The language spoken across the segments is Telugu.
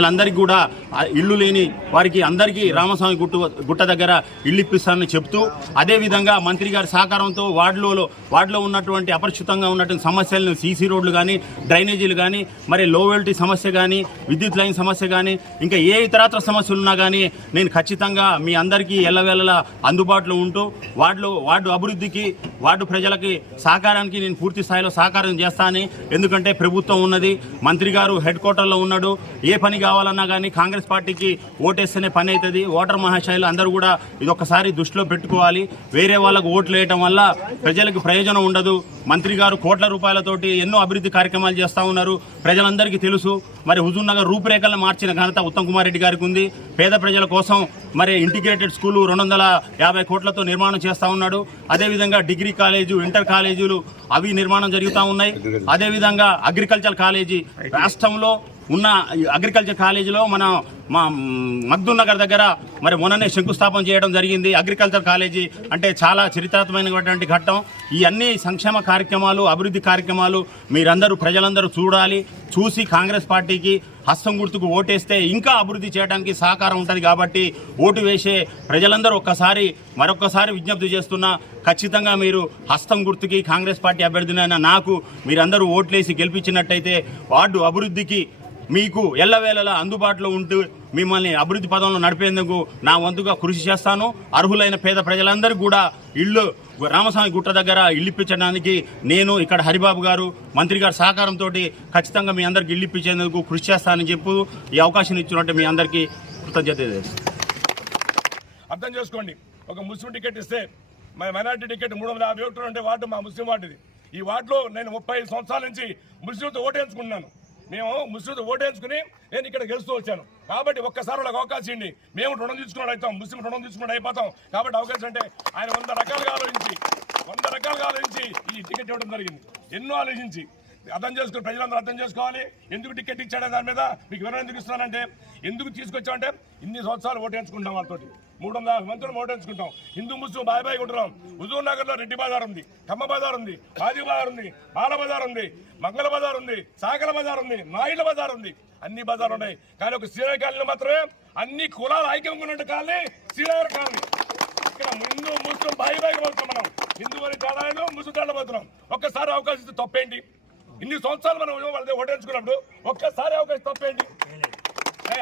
వాళ్ళందరికీ కూడా ఇల్లు లేని వారికి అందరికీ రామస్వామి గుట్టు గుట్ట దగ్గర ఇల్లు ఇప్పిస్తానని చెప్తూ అదేవిధంగా మంత్రి గారి సహకారంతో వార్డులో వార్డులో ఉన్నటువంటి అపరిచితంగా ఉన్నటువంటి సమస్యలను సీసీ రోడ్లు కానీ డ్రైనేజీలు కానీ మరి లో వెల్టీ సమస్య కానీ విద్యుత్ లైన్ సమస్య కానీ ఇంకా ఏ ఇతరత్ర సమస్యలు ఉన్నా కానీ నేను ఖచ్చితంగా మీ అందరికీ ఎల్లవేళలా అందుబాటులో ఉంటూ వార్డులో వార్డు అభివృద్ధికి వార్డు ప్రజలకి సహకారానికి నేను పూర్తి స్థాయిలో సహకారం చేస్తానని ఎందుకంటే ప్రభుత్వం ఉన్నది మంత్రి గారు హెడ్ క్వార్టర్లో ఉన్నాడు ఏ పని కావాలన్నా కానీ కాంగ్రెస్ పార్టీకి ఓటేస్తేనే పని అవుతుంది. ఓటర్ మహాశైలు అందరూ కూడా ఇది ఒక్కసారి దృష్టిలో పెట్టుకోవాలి. వేరే వాళ్ళకు ఓట్లు వేయటం వల్ల ప్రజలకు ప్రయోజనం ఉండదు. మంత్రి గారు కోట్ల రూపాయలతోటి ఎన్నో అభివృద్ధి కార్యక్రమాలు చేస్తూ ఉన్నారు. ప్రజలందరికీ తెలుసు. మరి హుజూర్ నగర్ రూపురేఖలను మార్చిన ఘనత ఉత్తమ్ కుమార్ రెడ్డి గారికి ఉంది. పేద ప్రజల కోసం మరి ఇంటిగ్రేటెడ్ స్కూలు రెండు వందల యాభై కోట్లతో నిర్మాణం చేస్తూ ఉన్నాడు. అదేవిధంగా డిగ్రీ కాలేజు ఇంటర్ కాలేజీలు అవి నిర్మాణం జరుగుతూ ఉన్నాయి. అదేవిధంగా అగ్రికల్చర్ కాలేజీ రాష్ట్రంలో ఉన్న అగ్రికల్చర్ కాలేజీలో మన మా మద్దునగర్ దగ్గర మరి మొన్ననే శంకుస్థాపన చేయడం జరిగింది. అగ్రికల్చర్ కాలేజీ అంటే చాలా చరిత్రాత్మకమైనటువంటి ఘట్టం. ఈ అన్ని సంక్షేమ కార్యక్రమాలు అభివృద్ధి కార్యక్రమాలు మీరందరూ ప్రజలందరూ చూడాలి. చూసి కాంగ్రెస్ పార్టీకి హస్తం గుర్తుకు ఓటేస్తే ఇంకా అభివృద్ధి చేయడానికి సహకారం ఉంటుంది కాబట్టి ఓటు వేసే ప్రజలందరూ ఒక్కసారి మరొకసారి విజ్ఞప్తి చేస్తున్నా ఖచ్చితంగా మీరు హస్తం గుర్తుకి కాంగ్రెస్ పార్టీ అభ్యర్థినైన నాకు మీరందరూ ఓట్లేసి గెలిపించినట్టయితే వార్డు అభివృద్ధికి మీకు ఎల్లవేళలా అందుబాటులో ఉంటూ మిమ్మల్ని అభివృద్ధి పదంలో నడిపేందుకు నా వంతుగా కృషి చేస్తాను. అర్హులైన పేద ప్రజలందరికీ కూడా ఇల్లు రామస్వామి గుట్ట దగ్గర ఇల్లు ఇప్పించడానికి నేను ఇక్కడ హరిబాబు గారు మంత్రి గారి సహకారంతో ఖచ్చితంగా మీ అందరికి ఇల్లు ఇప్పించేందుకు కృషి చేస్తానని చెప్పు. ఈ అవకాశం ఇచ్చినట్టు మీ అందరికీ కృతజ్ఞత అర్థం చేసుకోండి. ఒక ముస్లిం టికెట్ ఇస్తే మన మైనార్టీ టికెట్ మూడు వందల యాభై ఒకటి ఉంటే వార్డు మా ముస్లిం వార్డుది. ఈ వార్డులో నేను ముప్పై ఐదు సంవత్సరాల నుంచి ముస్లింతో ఓటేయించుకున్నాను మేము ముస్లింతో ఓటేసుకుని నేను ఇక్కడ గెలుస్తూ వచ్చాను. కాబట్టి ఒక్కసారి వాళ్ళకి అవకాశం ఇవ్వండి. మేము రుణం తీసుకున్నాడు అవుతాం. ముస్లిం రుణం తీసుకున్నాడు అయిపోతాం. కాబట్టి అవకాశం అంటే ఆయన వంద రకాలుగా ఆలోచించి వంద రకాలుగా ఆలోచించి ఈ టికెట్ ఇవ్వడం జరిగింది. ఎన్నో ఆలోచించి. అర్థం చేసుకుని ప్రజలందరూ అర్థం చేసుకోవాలి. ఎందుకు టికెట్ ఇచ్చాడే దాని మీద మీకు వివరణ ఎందుకు ఇస్తున్నానంటే ఎందుకు తీసుకొచ్చామంటే ఇన్ని సంవత్సరాలు ఓటేయించుకుంటాం వాళ్ళతోటి. మూడు వందల మంత్రులు మందిలో ఓటేయించుకుంటాం హిందూ ముస్లిం బాయ్ బాయ్ ఉంటున్నాం. హుజూర్ నగర్లో రెడ్డి బజార్ ఉంది కమ్మ బజార్ ఉంది మాది బజార్ ఉంది బాల బజార్ ఉంది మంగళ బజార్ ఉంది సాగల బజార్ ఉంది నాయుడు బజార్ ఉంది. అన్ని బజార్లు ఉన్నాయి. కానీ ఒక శ్రీనగర్ కాలనీ మాత్రమే అన్ని కులాల ఐక్యంగా ఉన్నట్టు కాలనీ శ్రీనగర్ కాలనీ. ఇక్కడ హిందూ ముస్లిం బాయ్ బాయ్ పోతున్నాం మనం. హిందూ అని తేడాను ముస్లిం తేడా పోతున్నాం. ఒక్కసారి అవకాశం ఇస్తే తప్పేంటి? ఇన్ని సంవత్సరాలు మనం వాళ్ళది ఓటేసుకున్నప్పుడు ఒక్కసారి అవకాశం తప్పేంటి?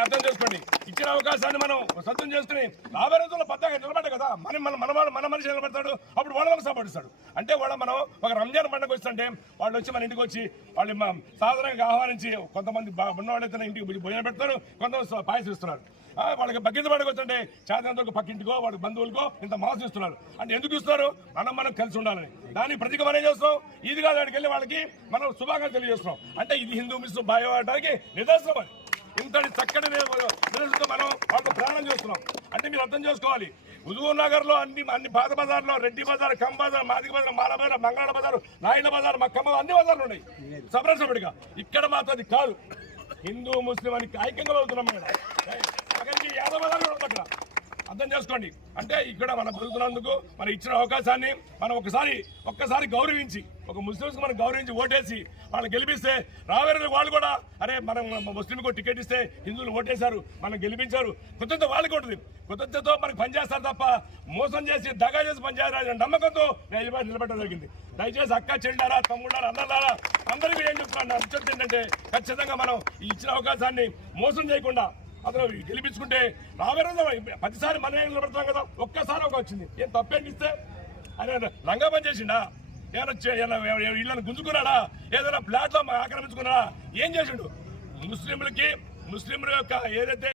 అర్థం చేసుకోండి. ఇచ్చిన అవకాశాన్ని మనం సొంతం చేసుకుని రాబోయే రోజుల్లో పద్దాగా నిలబడ్డా కదా. మన మన మన వాళ్ళు మన మనిషి నిలబడతాడు. అప్పుడు వాళ్ళకి సపోర్టిస్తాడు అంటే వాళ్ళ మనం ఒక రంజాన్ పండుగ వస్తుంటే వాళ్ళు వచ్చి మన ఇంటికి వచ్చి వాళ్ళు సాధారణంగా ఆహ్వానించి కొంతమంది ఉన్నవాళ్ళైతే ఇంటికి భోజనం పెడతారు. కొంతమంది పాయసం ఇస్తున్నారు. వాళ్ళకి బగ్గిత పండుగ వస్తుంటే పక్కింటికో వాళ్ళ బంధువులకో ఇంత మాస్ ఇస్తున్నారు. అంటే ఎందుకు ఇస్తున్నారు? మనం మనం కలిసి ఉండాలని. దానికి ప్రతిగా మనం చేస్తాం? ఈద్గా దగ్గరికి వెళ్ళి వాళ్ళకి మనం శుభాకాంక్షలు తెలియజేస్తున్నాం. అంటే ఇది హిందూ ముస్లిం భాయడానికి నిదర్శనం ఇంతటి చక్కటి మనం వాళ్ళకు ప్రాణం చేస్తున్నాం. అంటే మీరు అర్థం చేసుకోవాలి. హుజూర్ నగర్లో అన్ని అన్ని పాత బజార్లో రెడ్డి బజార్ కమ్ బజార్ మాదిక బజార్ మాల బజార్ మంగళ బజార్ నాయుడు బజార్ మక్కమ్మ అన్ని బజార్లు ఉన్నాయి. సపరేట్ సపరేట్గా. ఇక్కడ మాత్రం అది కాదు. హిందూ ముస్లిం అని ఐక్యంగా వెళ్తున్నాం మేడం అక్కడికి యాదవ బజార్ కూడా అక్కడ అర్థం చేసుకోండి. అంటే ఇక్కడ మనం బతుకుతున్నందుకు మనం ఇచ్చిన అవకాశాన్ని మనం ఒకసారి ఒక్కసారి గౌరవించి ఒక ముస్లింస్ మనం గౌరవించి ఓటేసి వాళ్ళని గెలిపిస్తే రావేరు వాళ్ళు కూడా అరే మనం ముస్లింకు టికెట్ ఇస్తే హిందువులు ఓటేశారు మనం గెలిపించారు. కృతజ్ఞత వాళ్ళకి ఉంటుంది కృతజ్ఞతతో మనకు పనిచేస్తారు తప్ప మోసం చేసి దగా చేసి పనిచేయాలి నమ్మకంతో నేను నిలబడి నిలబెట్టడం జరిగింది. దయచేసి అక్క చెల్లారా తమ్ముళ్ళారా అన్నలారా అందరికీ ఏం చెప్తున్నాను? అభ్యర్థి ఏంటంటే ఖచ్చితంగా మనం ఇచ్చిన అవకాశాన్ని మోసం చేయకుండా అతను గెలిపించుకుంటే రాబోయే రోజుల్లో పదిసారి మనమే నిలబడతాం కదా ఒక్కసారి ఒక వచ్చింది. ఏం తప్పేస్తే అని ఆయన లంగా పని చేసిండా? ఏమైనా ఏమైనా ఇళ్ళని గుంజుకున్నాడా? ఏదైనా ప్లాట్లో ఆక్రమించుకున్నాడా? ఏం చేసిండు? ముస్లింలకి ముస్లింల యొక్క ఏదైతే